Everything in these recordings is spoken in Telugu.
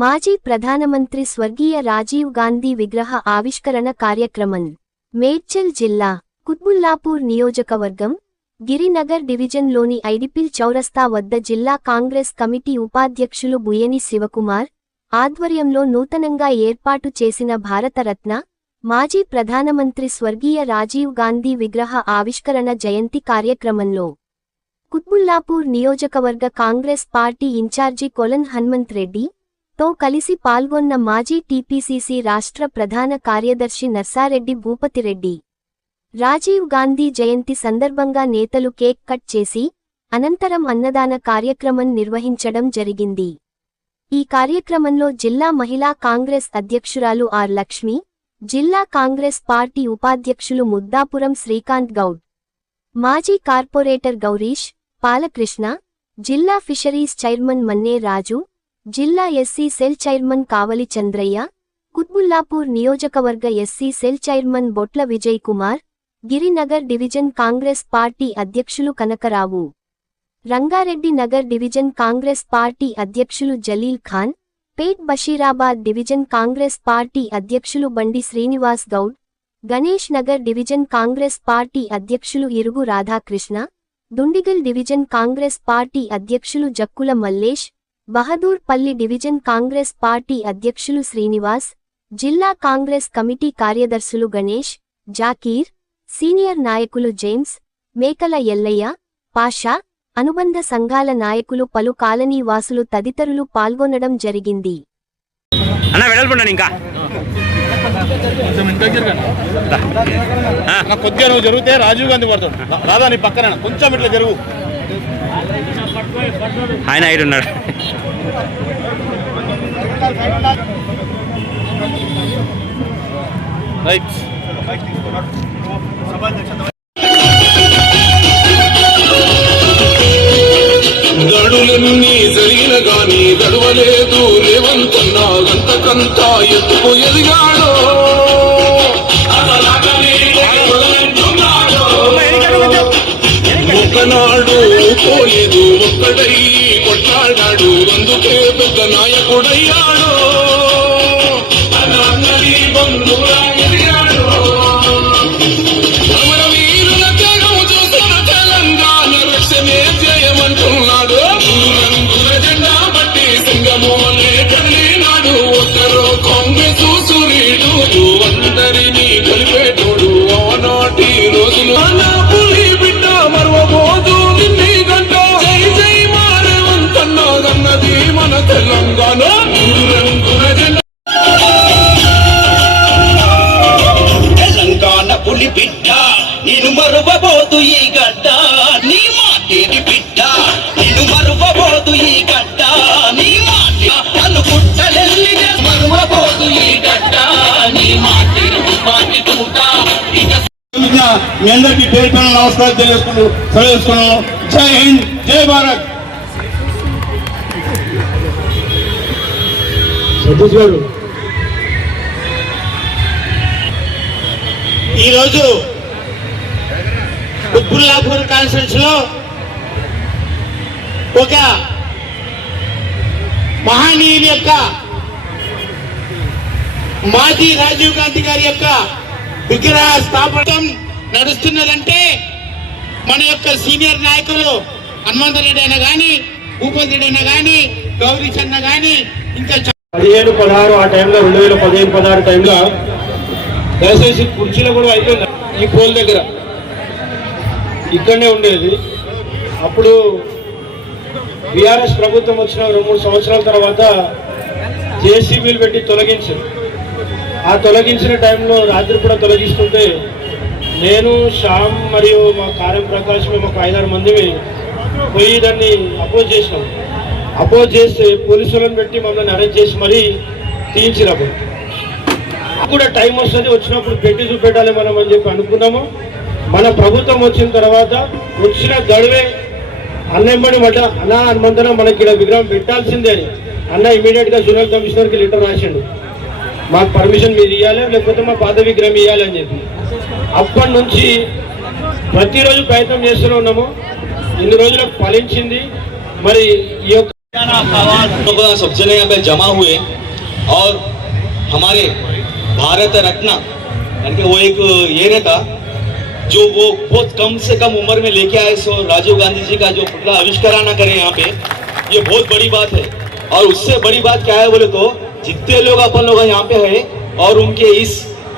మాజీ ప్రధానమంత్రి స్వర్గీయ రాజీవ్ గాంధీ విగ్రహ ఆవిష్కరణ కార్యక్రమం మేడ్చల్ జిల్లా కుత్బుల్లాపూర్ నియోజకవర్గం గిరినగర్ డివిజన్లోని ఐడిపిల్ చౌరస్తా వద్ద జిల్లా కాంగ్రెస్ కమిటీ ఉపాధ్యక్షులు బుయ్యని శివకుమార్ ఆధ్వర్యంలో నూతనంగా ఏర్పాటు చేసిన భారతరత్న మాజీ ప్రధానమంత్రి స్వర్గీయ రాజీవ్ గాంధీ విగ్రహ ఆవిష్కరణ జయంతి కార్యక్రమంలో కుత్బుల్లాపూర్ నియోజకవర్గ కాంగ్రెస్ పార్టీ ఇన్ఛార్జి కొలన్ హనుమంత్ రెడ్డి తో కలిసి పాల్గొన్న మాజీ టీపీసీసీ రాష్ట్ర ప్రధాన కార్యదర్శి నర్సారెడ్డి భూపతిరెడ్డి రాజీవ్ గాంధీ జయంతి సందర్భంగా నేతలు కేక్ కట్ చేసి అనంతరం అన్నదాన కార్యక్రమం నిర్వహించడం జరిగింది. ఈ కార్యక్రమంలో జిల్లా మహిళా కాంగ్రెస్ అధ్యక్షురాలు ఆర్ లక్ష్మి, జిల్లా కాంగ్రెస్ పార్టీ ఉపాధ్యక్షులు ముద్దాపురం శ్రీకాంత్ గౌడ్, మాజీ కార్పొరేటర్ గౌరీష్ పాలకృష్ణ, జిల్లా ఫిషరీస్ చైర్మన్ మన్నే రాజు, జిల్లా ఎస్సీ సెల్ చైర్మన్ కావలి చంద్రయ్య, కుత్బుల్లాపూర్ నియోజకవర్గ ఎస్సీ సెల్ చైర్మన్ బొట్ల విజయ్ కుమార్, గిరినగర్ డివిజన్ కాంగ్రెస్ పార్టీ అధ్యక్షులు కనకరావు, రంగారెడ్డి నగర్ డివిజన్ కాంగ్రెస్ పార్టీ అధ్యక్షులు జలీల్ ఖాన్, పేట్ బషీరాబాద్ డివిజన్ కాంగ్రెస్ పార్టీ అధ్యక్షులు బండి శ్రీనివాస్ గౌడ్, గణేష్ నగర్ డివిజన్ కాంగ్రెస్ పార్టీ అధ్యక్షులు ఇరుగు రాధాకృష్ణ, దుండిగల్ డివిజన్ కాంగ్రెస్ పార్టీ అధ్యక్షులు జక్కుల మల్లేష్, బహదూర్ పల్లి డివిజన్ కాంగ్రెస్ పార్టీ అధ్యక్షులు శ్రీనివాస్, జిల్లా కాంగ్రెస్ కమిటీ కార్యదర్శులు గణేష్, జాకీర్, సీనియర్ నాయకులు జేమ్స్, మేకల ఎల్లయ్య, పాషా, అనుబంధ సంఘాల నాయకులు పలు కాలనీ వాసులు తదితరులు పాల్గొనడం జరిగింది. రాజీవ్ గాంధీ రాదా నీ పక్కన కొంచెం ఇట్లా జరుగు, ఆయన ఉన్నాడు. గడులన్నీ జరిగిన గాని గడవలేదు రేవంతన్నా గంతకంతా ఎత్తుకు ఎదిగాడో ఒకనాడు పోలేదు ఒక్కడై కొట్లాడాడు అందుకే పెద్ద నాయకుడయ్యాడు బంధువులా ఎదిగాడు అమర వీరుల త్యాగం చూసిన తెలంగాణ రక్షణే చేయమంటున్నాడు రంగుల జెండా బట్టి సింగమోలే కదిలినాడు ఒక్కరో కాంగ్రెస్ సూర్యుడు అందరినీ కలిపేటోడు ఆనాటి రోజులు పులి బిడ్డ మరవబోదు నిన్ని గంట జై జై మారేవంతన్నదన్నది మన తెలంగాణ రంగుల జెండా తెలంగాణ పులి బిడ్డ నేను మరువబోదు ఈ గడ్డ నీ మాటిని బిడ్డ నేను మరువబోదు ఈ గడ్డ నీ మాటి అనుకుంటలెల్లి మరువబోదు ఈ గడ్డ నీ మాటిని మాటి తూట మీ అందరికీ పేరు పైన నమస్కారం తెలియజేసుకున్నాను. జై హింద్, జై భారత్. సతీష్ గారు ఈరోజు కుత్బుల్లాపూర్ కాన్ఫరెన్స్ లో ఒక మహనీయుని యొక్క మాజీ రాజీవ్ గాంధీ గారి యొక్క విగ్రహ స్థాపన నడుస్తున్నదంటే మన యొక్క సీనియర్ నాయకులు హనుమంత్ రెడ్డి అయినా కానీ, భూపతి రెడ్డి అయినా కానీ, గౌరీష్ అన్న కానీ, ఇంకా 15-16 ఆ టైంలో 2015-16 టైంలో దయచేసి కుర్చీలో కూడా అయిపోయింది. ఈ పోల్ దగ్గర ఇక్కడనే ఉండేది. అప్పుడు బీఆర్ఎస్ ప్రభుత్వం వచ్చిన 2-3 సంవత్సరాల తర్వాత జేసీబీలు పెట్టి తొలగించారు. ఆ తొలగించిన టైంలో రాత్రి కూడా తొలగిస్తుంటే నేను, శ్యామ్ మరియు మా కార్యం ప్రకాష్ మేము ఒక 5-6 మంది పోయి దాన్ని అపోజ్ చేసినాం. అపోజ్ చేస్తే పోలీసులను పెట్టి మమ్మల్ని అరెస్ట్ చేసి మరీ తీయించినప్పుడు కూడా టైం వస్తుంది, వచ్చినప్పుడు పెట్టి చూపెట్టాలి మనం అని చెప్పి అనుకున్నాము. మన ప్రభుత్వం వచ్చిన తర్వాత వచ్చిన గడువే అన్నెంబడి మాట అన్న హనుమంతన మనకి ఇలా విగ్రహం పెట్టాల్సిందే అని అన్న ఇమీడియట్గా జూనియర్ కమిషనర్కి లెటర్ రాసిండు, మాకు పర్మిషన్ మీరు ఇవ్వాలి లేకపోతే మా పాత విగ్రహం ఇవ్వాలి అని చెప్పి. అప్పటి నుంచి ప్రతిరోజు ప్రయత్నం చేస్తూనే ఉన్నాము. ఇన్ని రోజులకు ఫలించింది. మరి ఈ యొక్క सब जने यहाँ पे जमा हुए और हमारे भारत रत्न यानी कि वो एक ये रहता जो वो बहुत कम से कम उम्र में लेके आए, सो राजीव गांधी जी का जो पुतला आविष्काराना करें यहाँ पे, ये बहुत बड़ी बात है। और उससे बड़ी बात क्या है बोले तो जितने लोग अपन लोग यहाँ पे है और उनके इस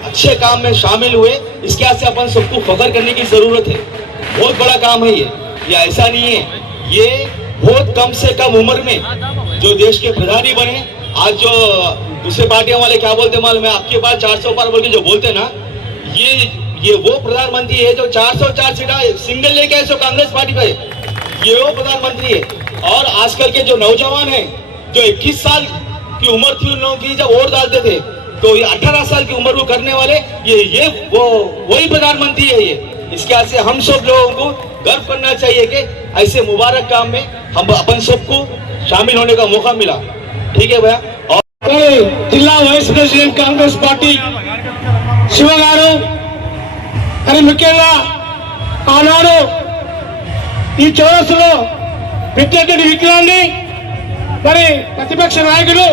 अच्छे काम में शामिल हुए, इसके वजह से अपन सबको फख्र करने की जरूरत है। बहुत बड़ा काम है ये ऐसा नहीं है, ये बहुत कम से कम उम्र में जो देश के प्रधानी बने। आज जो दूसरे पार्टियों वाले क्या बोलते मालूम है, आपके पास 400 पार बोल के जो बोलते ना, ये वो प्रधानमंत्री है जो 404 सीटा सिंगल लेके आए, सो कांग्रेस पार्टी का ये वो प्रधानमंत्री है। और आजकल के जो नौजवान है, जो 21 साल की उम्र थी उन लोगों की जब वोट डालते थे, तो ये 18 साल की उम्र को करने वाले ये वही प्रधानमंत्री है ये। इसके वजह से हम सब लोगों को गर्व करना चाहिए कि ऐसे मुबारक काम में हम अपन सबको शामिल होने का मौका मिला। ठीक है भैया। और జిల్లా vice president Congress party Shiva గారు మరి ముఖ్యంగా ఆనాడు ఈ చౌరస్సులో పెట్టేటువంటి విగ్రహాన్ని మరి ప్రతిపక్ష నాయకులు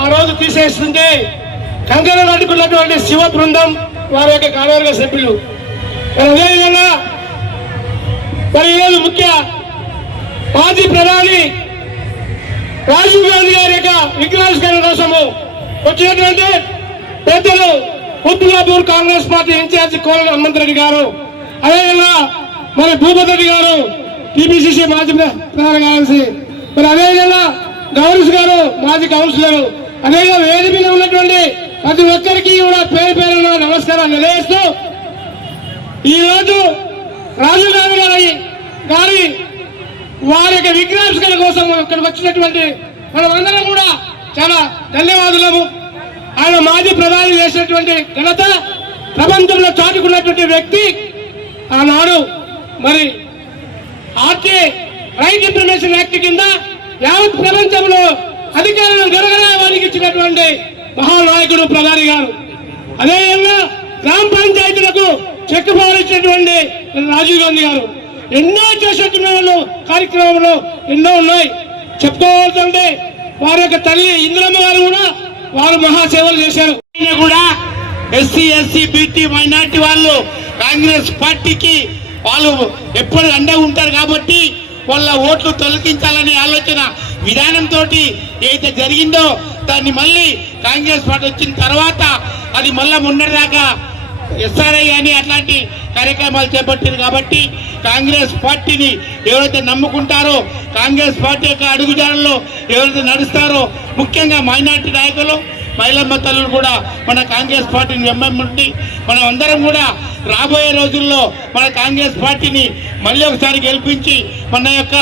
ఆ రోజు తీసేస్తుంటే కంకణం కట్టుకున్నటువంటి శివ బృందం వారి యొక్క కార్యవర్గ సభ్యులు మరి అదేవిధంగా మరి ఈరోజు ముఖ్య మాజీ ప్రధాని రాజీవ్ గాంధీ గారి యొక్క విగ్రహావిష్కరణ కోసము వచ్చినటువంటి పెద్దలు కుత్బుల్లాపూర్ కాంగ్రెస్ పార్టీ ఇన్ఛార్జి కోల హనుమంతరెడ్డి గారు, అదేవిధంగా మరి భూపతి రెడ్డి గారు టీపీసీసీ మాజీ ప్రధాన కార్యదర్శి, మరి అదేవిధంగా గౌరీష్ గారు మాజీ కౌన్సిలర్, అదేవిధంగా వేదిక మీద ఉన్నటువంటి ప్రతి ఒక్కరికి కూడా పేరు పేరున నమస్కారాలు తెలియజేస్తూ ఈరోజు రాజీవ్ గాంధీ గారి వారి యొక్క విగ్రహావిష్కరణ కోసం ఇక్కడికి వచ్చినటువంటి మనం అందరం కూడా చాలా ధన్యవాదులము. ఆయన మాజీ ప్రధాని చేసినటువంటి ఘనత ప్రపంచంలో చాటుకున్నటువంటి వ్యక్తి. ఆనాడు మరి ఆర్టీఐ రైట్ ఇన్ఫర్మేషన్ యాక్ట్ కింద యావత్ ప్రపంచంలో అధికారులను గరగరా వారికి ఇచ్చినటువంటి మహానాయకుడు ప్రధాని గారు. అదేవిధంగా గ్రామ పంచాయతీలకు చెక్ పవర్ ఇచ్చినటువంటి రాజీవ్ గాంధీ గారు. ఎన్నో చేసేటువంటి వాళ్ళు కార్యక్రమంలో ఎన్నో ఉన్నాయి. చెప్పుకోవాలంటే వారి యొక్క తల్లి ఇందిరమ్మ గారు కూడా వారు మహాసేవలు చేశారు. కూడా ఎస్సీ ఎస్సీ బీటీ మైనార్టీ వాళ్ళు కాంగ్రెస్ పార్టీకి వాళ్ళు ఎప్పుడు అండగా ఉంటారు కాబట్టి వాళ్ళ ఓట్లు తొలగించాలనే ఆలోచన విధానంతో ఏదైతే జరిగిందో దాన్ని మళ్ళీ కాంగ్రెస్ పార్టీ వచ్చిన తర్వాత అది మళ్ళా మొన్నటిదాకా ఎస్ఆర్ఐ కానీ అట్లాంటి కార్యక్రమాలు చేపట్టారు. కాబట్టి కాంగ్రెస్ పార్టీని ఎవరైతే నమ్ముకుంటారో, కాంగ్రెస్ పార్టీ యొక్క అడుగుజాడల్లో ఎవరైతే నడుస్తారో, ముఖ్యంగా మైనార్టీ నాయకులు, మహిళమ్మ తల్లులు కూడా మన కాంగ్రెస్ పార్టీని వెంబడి మనం అందరం కూడా రాబోయే రోజుల్లో మన కాంగ్రెస్ పార్టీని మళ్ళీ ఒకసారి గెలిపించి మన యొక్క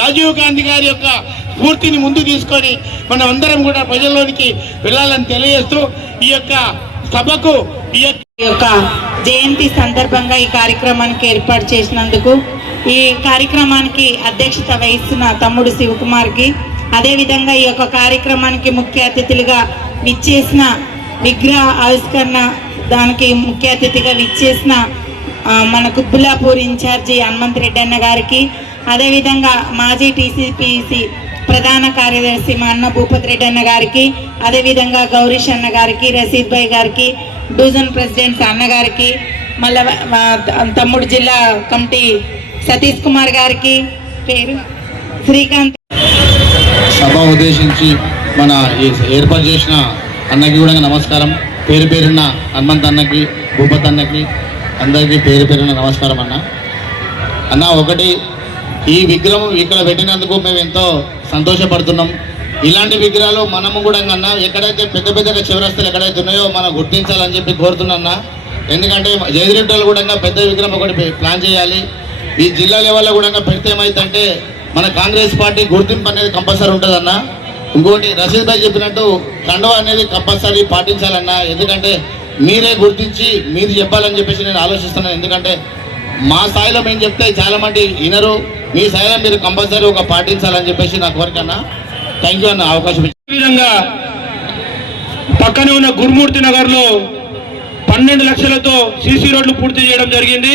రాజీవ్ గాంధీ గారి యొక్క స్ఫూర్తిని ముందు తీసుకొని మనం అందరం కూడా ప్రజల్లోనికి వెళ్ళాలని తెలియజేస్తూ ఈ యొక్క సభకు ఈ యొక్క జయంతి సందర్భంగా ఈ కార్యక్రమానికి ఏర్పాటు చేసినందుకు, ఈ కార్యక్రమానికి అధ్యక్షత వహిస్తున్న తమ్ముడు శివకుమార్కి, అదేవిధంగా ఈ యొక్క కార్యక్రమానికి ముఖ్య అతిథులుగా విచ్చేసిన విగ్రహ ఆవిష్కరణ దానికి ముఖ్య అతిథిగా విచ్చేసిన మన కుత్బుల్లాపూర్ ఇన్ఛార్జి హనుమంతరెడ్డి అన్న గారికి, అదేవిధంగా మాజీ టీసీపీసీ ప్రధాన కార్యదర్శి మా అన్న భూపతి రెడ్డి అన్న గారికి, అదేవిధంగా గౌరీష్ అన్న గారికి, రసీద్ భాయ్ గారికి, డివిజన్ ప్రెసిడెంట్స్ అన్నగారికి, మళ్ళా తమ్ముడు జిల్లా కమిటీ సతీష్ కుమార్ గారికి, పేరు శ్రీకాంత్. సభ ఉద్దేశించి మన ఏర్పాటు చేసిన అన్నకి కూడా నమస్కారం. పేరు పేరున్న హనుమంత్ అన్నకి, భూపత్ అన్నకి, అందరికీ పేరు పేరున్న నమస్కారం. అన్న ఒకటి, ఈ విగ్రహం ఇక్కడ పెట్టినందుకు మేము ఎంతో సంతోషపడుతున్నాం. ఇలాంటి విగ్రహాలు మనము కూడా అన్న ఎక్కడైతే పెద్ద పెద్దగా చివరస్తులు ఎక్కడైతే ఉన్నాయో మనం గుర్తించాలని చెప్పి కోరుతున్నా. ఎందుకంటే జయదిరెడ్డి కూడా పెద్ద విగ్రహం ఒకటి ప్లాన్ చేయాలి. ఈ జిల్లా లెవెల్లో కూడా పెడితే ఏమైందంటే మన కాంగ్రెస్ పార్టీ గుర్తింపు అనేది కంపల్సరీ ఉంటుందన్న. ఇంకోటి రసీద్ భాయ్ చెప్పినట్టు కండువా అనేది కంపల్సరీ పాటించాలన్న. ఎందుకంటే మీరే గుర్తించి మీరు చెప్పాలని చెప్పేసి నేను ఆలోచిస్తున్నాను. ఎందుకంటే మా స్థాయిలో మేము చెప్తే చాలా మంది వినరు, మీ స్థాయిలో మీరు కంపల్సరీ ఒక పాటించాలని చెప్పేసి నా కోరిక అన్న. థ్యాంక్ యూ అన్న అవకాశం ఇచ్చి. విధంగా పక్కనే ఉన్న గురుమూర్తి నగర్లో 12 లక్షలతో సీసీ రోడ్లు పూర్తి చేయడం జరిగింది.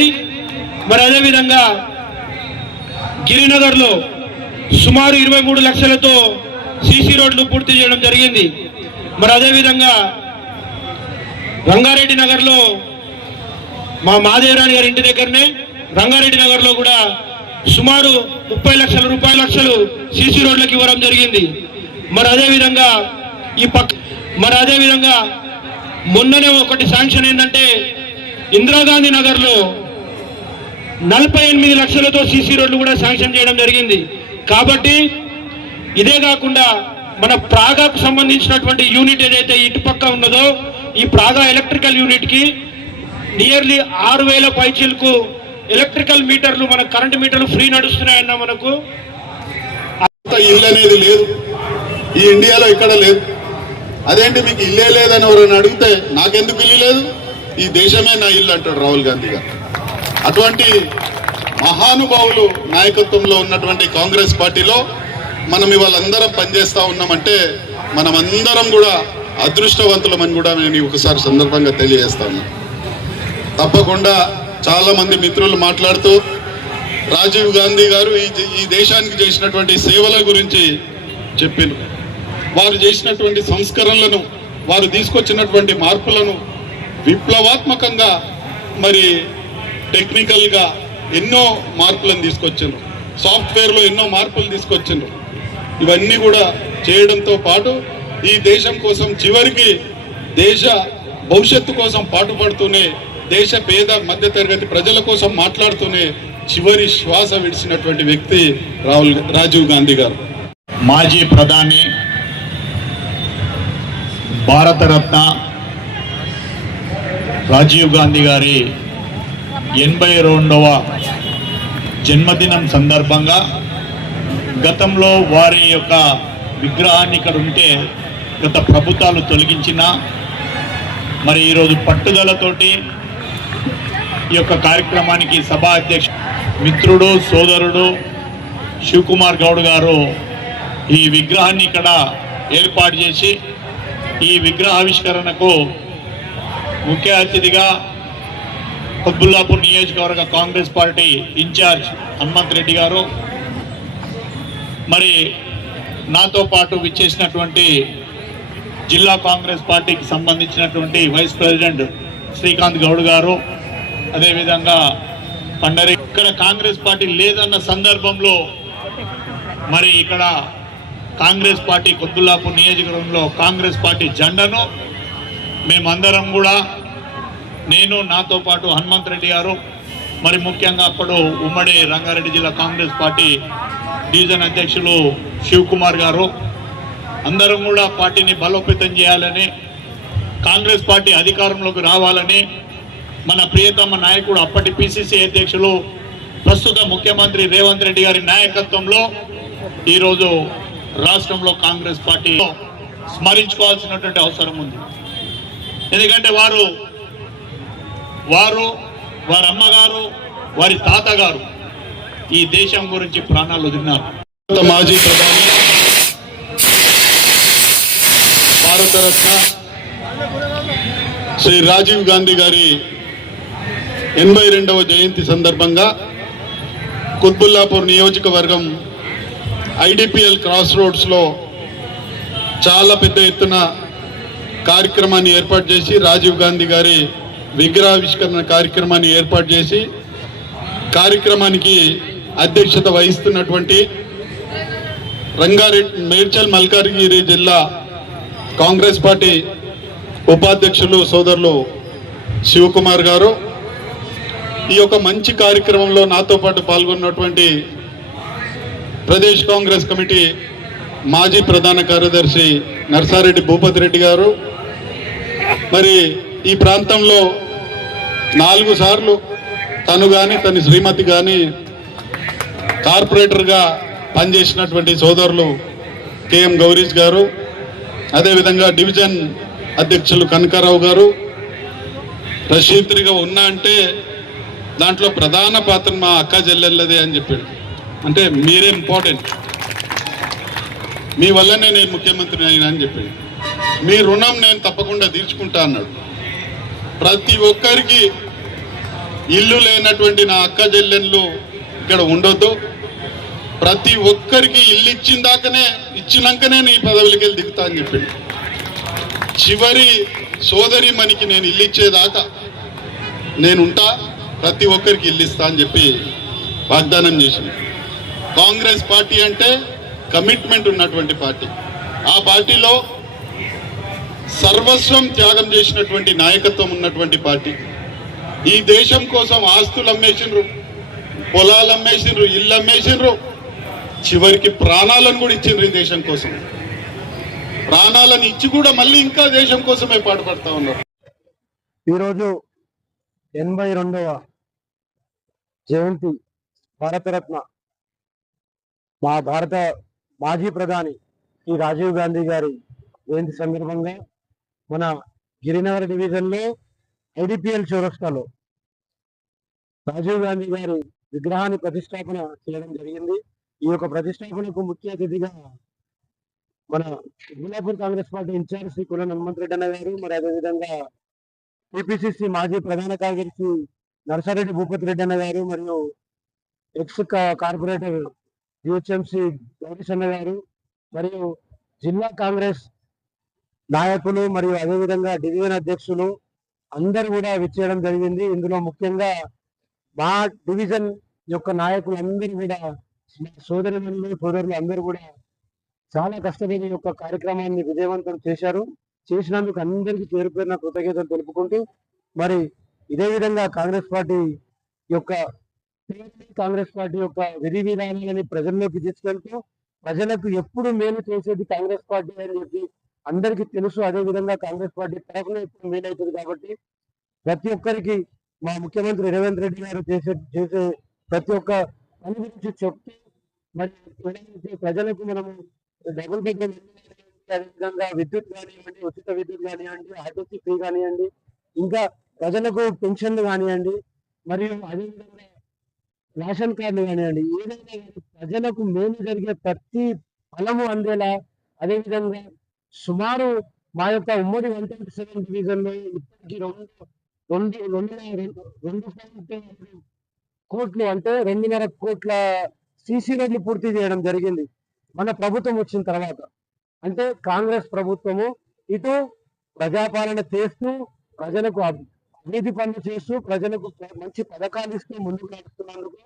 మరి అదేవిధంగా గిరినగర్లో సుమారు 23 లక్షలతో సీసీ రోడ్లు పూర్తి చేయడం జరిగింది. మరి అదేవిధంగా రంగారెడ్డి నగర్లో మా మాదేవరాణి గారి ఇంటి దగ్గరనే రంగారెడ్డి నగర్లో కూడా సుమారు 30 లక్షల రూపాయలు సీసీ రోడ్లకు ఇవ్వడం జరిగింది. మరి అదేవిధంగా మొన్ననే ఒకటి శాంక్షన్ ఏంటంటే ఇందిరాగాంధీ నగర్లో 48 లక్షలతో సీసీ రోడ్లు కూడా శాంక్షన్ చేయడం జరిగింది. కాబట్టి ఇదే కాకుండా మన ప్రాగాకు సంబంధించినటువంటి యూనిట్ ఏదైతే ఇటుపక్క ఉన్నదో ఈ ప్రాగా ఎలక్ట్రికల్ యూనిట్ కి నియర్లీ 6,000 పైచీలకు ఎలక్ట్రికల్ మీటర్లు మన కరెంట్ మీటర్లు ఫ్రీ నడుస్తున్నాయన్న మనకు. ఇల్లు అనేది లేదు ఈ ఇండియాలో, ఎక్కడ లేదు. అదేంటి మీకు ఇల్లే లేదని ఎవరైనా అడిగితే నాకెందుకు ఇల్లు లేదు, ఈ దేశమే నా ఇల్లు అంటాడు రాహుల్ గాంధీ గారు. అటువంటి మహానుభావులు నాయకత్వంలో ఉన్నటువంటి కాంగ్రెస్ పార్టీలో మనం ఇవాళ అందరం పనిచేస్తూ ఉన్నామంటే మనమందరం కూడా అదృష్టవంతులమని కూడా నేను ఒకసారి సందర్భంగా తెలియజేస్తా ఉన్నాను. తప్పకుండా చాలా మంది మిత్రులు మాట్లాడుతూ రాజీవ్ గాంధీ గారు ఈ దేశానికి చేసినటువంటి సేవల గురించి చెప్పారు. వారు చేసినటువంటి సంస్కరణలను, వారు తీసుకొచ్చినటువంటి మార్పులను విప్లవాత్మకంగా మరి టెక్నికల్గా ఎన్నో మార్పులను తీసుకొచ్చారు, సాఫ్ట్వేర్లో ఎన్నో మార్పులు తీసుకొచ్చారు. ఇవన్నీ కూడా చేయడంతో పాటు ఈ దేశం కోసం చివరికి దేశ భవిష్యత్తు కోసం పాటుపడుతూనే, దేశ పేద మధ్యతరగతి ప్రజల కోసం మాట్లాడుతూనే చివరి శ్వాస విడిచినటువంటి వ్యక్తి రాజీవ్ గాంధీ గారు. మాజీ ప్రధాని, భారతరత్న రాజీవ్ గాంధీ గారి 82వ జన్మదినం సందర్భంగా గతంలో వారి యొక్క విగ్రహాన్ని ఇక్కడ ఉంటే గత ప్రభుత్వాలు తొలగించిన, మరి ఈరోజు పట్టుదలతోటి ఈ యొక్క కార్యక్రమానికి సభా అధ్యక్షుడు మిత్రుడు సోదరుడు శివకుమార్ గౌడ్ గారు ఈ విగ్రహాన్ని ఇక్కడ ఏర్పాటు చేసి ఈ విగ్రహావిష్కరణకు ముఖ్య అతిథిగా కుత్బుల్లాపూర్ నియోజకవర్గ కాంగ్రెస్ పార్టీ ఇన్ఛార్జ్ హనుమంత్ రెడ్డి గారు, మరి నాతో పాటు విచ్చేసినటువంటి జిల్లా కాంగ్రెస్ పార్టీకి సంబంధించినటువంటి వైస్ ప్రెసిడెంట్ శ్రీకాంత్ గౌడ్ గారు, అదేవిధంగా పండరి. ఇక్కడ కాంగ్రెస్ పార్టీ లేదన్న సందర్భంలో మరి ఇక్కడ కాంగ్రెస్ పార్టీ కుత్బుల్లాపూర్ నియోజకవర్గంలో కాంగ్రెస్ పార్టీ జెండాను మేమందరం కూడా, నేను నాతో పాటు హనుమంత్ రెడ్డి గారు, మరి ముఖ్యంగా అప్పుడు ఉమ్మడి రంగారెడ్డి జిల్లా కాంగ్రెస్ పార్టీ డివిజన్ అధ్యక్షులు శివకుమార్ గారు, అందరం కూడా పార్టీని బలోపేతం చేయాలని, కాంగ్రెస్ పార్టీ అధికారంలోకి రావాలని మన ప్రియతమ నాయకుడు అప్పటి పిసిసి అధ్యక్షులు ప్రస్తుత ముఖ్యమంత్రి రేవంత్ రెడ్డి గారి నాయకత్వంలో ఈరోజు రాష్ట్రంలో కాంగ్రెస్ పార్టీ స్మరించుకోవాల్సినటువంటి అవసరం ఉంది. ఎందుకంటే వారి అమ్మగారు, వారి తాతగారు ఈ దేశం గురించి ప్రాణాలు వదిలినారు. మాజీ ప్రధాని, భారతరత్న శ్రీ రాజీవ్ గాంధీ గారి 82వ జయంతి సందర్భంగా కుత్బుల్లాపూర్ నియోజకవర్గం ఐడిపిఎల్ క్రాస్ రోడ్స్లో చాలా పెద్ద ఎత్తున కార్యక్రమాన్ని ఏర్పాటు చేసి, రాజీవ్ గాంధీ గారి విగ్రహావిష్కరణ కార్యక్రమాన్ని ఏర్పాటు చేసి కార్యక్రమానికి అధ్యక్షత వహిస్తున్నటువంటి మేడ్చల్ మల్కాజ్గిరి జిల్లా కాంగ్రెస్ పార్టీ ఉపాధ్యక్షులు సోదరులు శివకుమార్ గారు, ఈ యొక్క మంచి కార్యక్రమంలో నాతో పాటు పాల్గొన్నటువంటి ప్రదేశ్ కాంగ్రెస్ కమిటీ మాజీ ప్రధాన కార్యదర్శి నర్సారెడ్డి భూపతి రెడ్డి గారు, మరి ఈ ప్రాంతంలో 4 సార్లు తను కానీ తన శ్రీమతి కానీ కార్పొరేటర్గా పనిచేసినటువంటి సోదరులు కేఎం గౌరీష్ గారు, అదేవిధంగా డివిజన్ అధ్యక్షులు కనకారావు గారు, రషీద్రిగా ఉన్నా అంటే దాంట్లో ప్రధాన పాత్ర మా అక్క చెల్లెళ్ళదే అని చెప్పాడు. అంటే మీరే ఇంపార్టెంట్, మీ వల్లనే నేను ముఖ్యమంత్రి అయినా అని చెప్పాడు. మీ రుణం నేను తప్పకుండా తీర్చుకుంటా అన్నాడు. ప్రతి ఒక్కరికి ఇల్లు లేనటువంటి నా అక్క చెల్లెళ్ళు ఇక్కడ ఉండొద్దు, ప్రతి ఒక్కరికి ఇల్లు ఇచ్చినాకనే నీ పదవులకి వెళ్ళి దిగుతా అని చెప్పిండు. చివరి సోదరి మనకి నేను ఇల్లు ఇచ్చేదాకా నేనుంటా, ప్రతి ఒక్కరికి ఇల్లు ఇస్తా అని చెప్పి వాగ్దానం చేసింది. కాంగ్రెస్ పార్టీ అంటే కమిట్మెంట్ ఉన్నటువంటి పార్టీ. ఆ పార్టీలో సర్వస్వం త్యాగం చేసినటువంటి నాయకత్వం ఉన్నటువంటి పార్టీ. ఈ దేశం కోసం ఆస్తులు అమ్మేసిండ్రు, పొలాలు అమ్మేసిండ్రు, ఇల్లు అమ్మేసిండ్రు, చివరికి ప్రాణాలను కూడా ఇచ్చిండ్రు ఈ దేశం కోసం. ప్రాణాలను ఇచ్చి కూడా మళ్ళీ ఇంకా దేశం కోసమే పాటుపడతా ఉన్నారు. ఈరోజు 82వ జయంతి భారతరత్న మా భారత మాజీ ప్రధాని శ్రీ రాజీవ్ గాంధీ గారి జయంతి సందర్భంగా మన గిరినగర్ డివిజన్లో ఐడిపిఎల్ చౌరస్తాలో రాజీవ్ గాంధీ గారి విగ్రహాన్ని ప్రతిష్టాపన చేయడం జరిగింది. ఈ యొక్క ప్రతిష్టాపనకు ముఖ్య అతిథిగా మన గులాపూర్ కాంగ్రెస్ పార్టీ ఇన్ఛార్జ్ శ్రీ కుల హనుమంతరెడ్డి అన్న గారు, మరి అదేవిధంగా టిపిసిసి మాజీ ప్రధాన కార్యదర్శి నర్సారెడ్డి భూపతి రెడ్డి అన్న గారు, మరియు ఎక్స్ కార్పొరేటర్ జిహెచ్ఎంసి గౌరీష్ అన్న గారు, మరియు జిల్లా కాంగ్రెస్ నాయకులు మరియు అదేవిధంగా డివిజన్ అధ్యక్షులు అందరూ కూడా విచ్చేయడం జరిగింది. ఇందులో ముఖ్యంగా మా డివిజన్ యొక్క నాయకులు అందరూ కూడా, సోదరులు అందరూ కూడా చాలా కష్టపడి యొక్క కార్యక్రమాన్ని విజయవంతం చేసినందుకు అందరికీ పేరు పేరున కృతజ్ఞతలు తెలుపుకుంటూ, మరి ఇదే విధంగా కాంగ్రెస్ పార్టీ యొక్క విధి విధానాలని ప్రజల్లోకి తీసుకెళ్తూ ప్రజలకు ఎప్పుడు మేలు చేసేది కాంగ్రెస్ పార్టీ అని చెప్పి అందరికీ తెలుసు. అదే విధంగా కాంగ్రెస్ పార్టీ తరఫున ఎప్పుడు మేలు అవుతుంది కాబట్టి ప్రతి ఒక్కరికి మా ముఖ్యమంత్రి రేవంత్ రెడ్డి గారు చేసే ప్రతి ఒక్క పని గురించి చెప్తూ, మరి ప్రజలకు మనము డబుల్ బెడ్రూమ్, అదేవిధంగా విద్యుత్ కానివ్వండి, ఉచిత విద్యుత్ కానివ్వండి, ఆర్టీసీ ఫ్రీ కానివ్వండి, ఇంకా ప్రజలకు పెన్షన్లు కానివ్వండి, మరియు అదేవిధంగా రేషన్ కార్డులు కానివ్వండి, ఏదైనా ప్రజలకు మేలు జరిగే ప్రతి ఫలము అందేలా, అదేవిధంగా సుమారు మా యొక్క ఉమ్మడి 127 డివిజన్లో ఇప్పటికీ 2.2 కోట్లు అంటే 2.5 కోట్ల సీసీ రోడ్లు పూర్తి చేయడం జరిగింది మన ప్రభుత్వం వచ్చిన తర్వాత. అంటే కాంగ్రెస్ ప్రభుత్వము ఇటు ప్రజాపాలన చేస్తూ, ప్రజలకు అభివృద్ధి పనులు చేస్తూ, ప్రజలకు మంచి పథకాలు ఇస్తూ ముందుకు నడుస్తున్నందుకు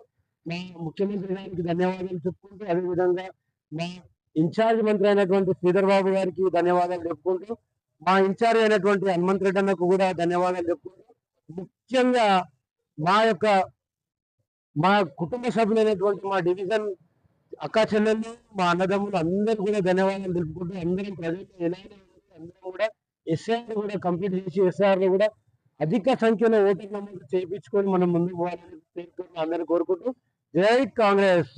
మా ముఖ్యమంత్రి గారికి ధన్యవాదాలు చెప్పుకుంటూ, అదేవిధంగా మా ఇన్ఛార్జ్ మంత్రి అయినటువంటి శ్రీధర్ బాబు గారికి ధన్యవాదాలు చెప్పుకుంటూ, మా ఇన్ఛార్జ్ అయినటువంటి హనుమంతరెడ్డి అన్నకు కూడా ధన్యవాదాలు చెప్పుకుంటూ, ముఖ్యంగా మా కుటుంబ సభ్యులైనటువంటి మా డివిజన్ అక్కా చెల్లెళ్ళు, మా అన్నదమ్ములు అందరూ కూడా ధన్యవాదాలు తెలుపుకుంటూ, అందరం ప్రజలు అందరం కూడా ఎస్ఐఆర్ కూడా కంప్లీట్ చేసి ఎస్ఐఆర్ లో కూడా అధిక సంఖ్యలో ఓటర్ నమోదు చేయించుకొని మనం ముందుకు పోవాలని అందరూ కోరుకుంటూ, జై కాంగ్రెస్.